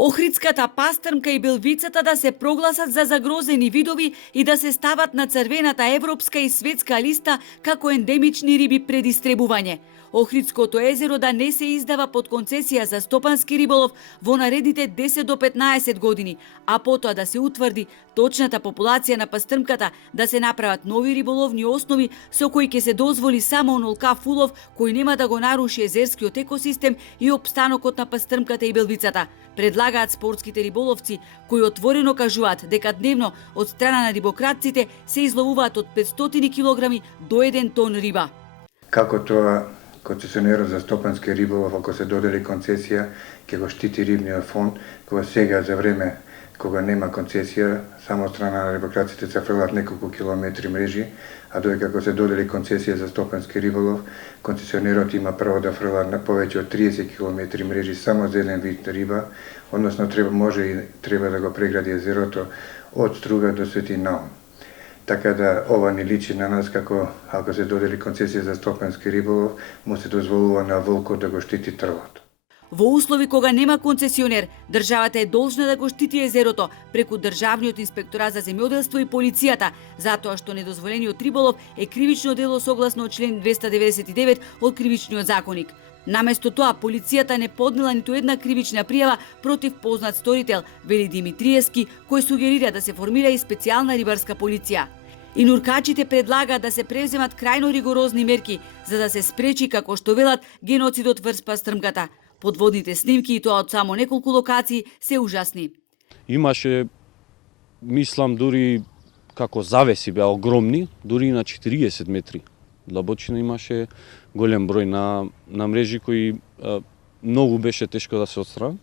Охридската пастрмка и белвицата да се прогласат за загрозени видови и да се стават на црвената европска и светска листа како ендемични риби пред истребување. Охридското езеро да не се издава под концесија за стопански риболов во наредните 10 до 15 години, а потоа да се утврди точната популација на пастрмката, да се направат нови риболовни основи со кои ќе се дозволи само онолкав улов кој нема да го наруши езерскиот екосистем и опстанокот на пастрмката и белвицата. Предлагаат спортските риболовци, кои отворено кажуваат дека дневно од страна на рибократците се изловуваат од 500 килограми до 1 тон риба. Како тоа концесионерот за стопански риболов, ако се додели концесија, ќе го штити рибниот фонд, кога сега за време кога нема концесија, само од страна на рибократците се фрлат неколку километри мрежи, а додека ако се додели концесија за стопански риболов, концесионерот има право да фрла на повеќе од 30 километри мрежи само за еден вид риба, односно треба да го прегради езерото од Струга до Свети Наум. Така да ова ни личи на нас како ако се додели концесија за стопански риболов, му се дозволува на волкот да го штити трвото. Во услови кога нема концесионер, државата е должна да го штити езерото преку Државниот инспекторат за земјоделство и полицијата, затоа што недозволениот риболов е кривично дело согласно член 299 од Кривичниот законник. Наместо тоа, полицијата не поднела ниту една кривична пријава против познат сторител, вели Димитриевски, кој сугерира да се формира и специјална рибарска полиција. И нуркачите предлагаат да се преземат крајно ригорозни мерки за да се спречи, како што велат, геноцидот врз пастрмката. Подводните снимки и тоа од само неколку локации се ужасни. Имаше, мислам, дури како завеси беа огромни, дури на 40 метри. Длабочина имаше голем број на мрежи кои многу беше тешко да се отстранат.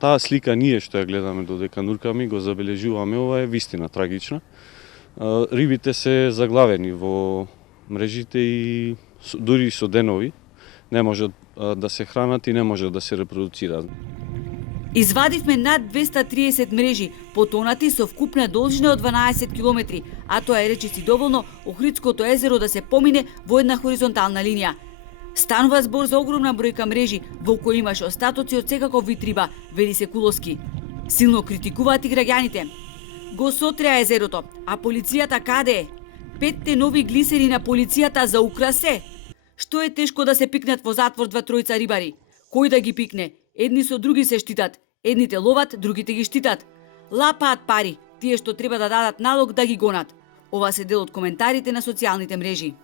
Таа слика ние што ја гледаме додека нуркаме, го забележуваме, ова е вистина трагична. Рибите се заглавени во мрежите и дури со денови. Не можат да се хранат и не можат да се репродуцираат. Извадивме над 230 мрежи, потонати со вкупна должина од 12 километри, а тоа е речиси доволно Охридското езеро да се помине во една хоризонтална линија. Станува збор за огромна бројка мрежи, во кои имаш остатоци од секаков вид риба, вели Секуловски. Силно критикуваат и граѓаните. Го сотреа езерото, а полицијата каде е? 5 нови глисери на полицијата за украсе. Што е тешко да се пикнат во затвор 2-3 рибари? Кој да ги пикне? Едни со други се штитат. Едните ловат, другите ги штитат. Лапаат пари, тие што треба да дадат налог да ги гонат. Ова се дел од коментарите на социјалните мрежи.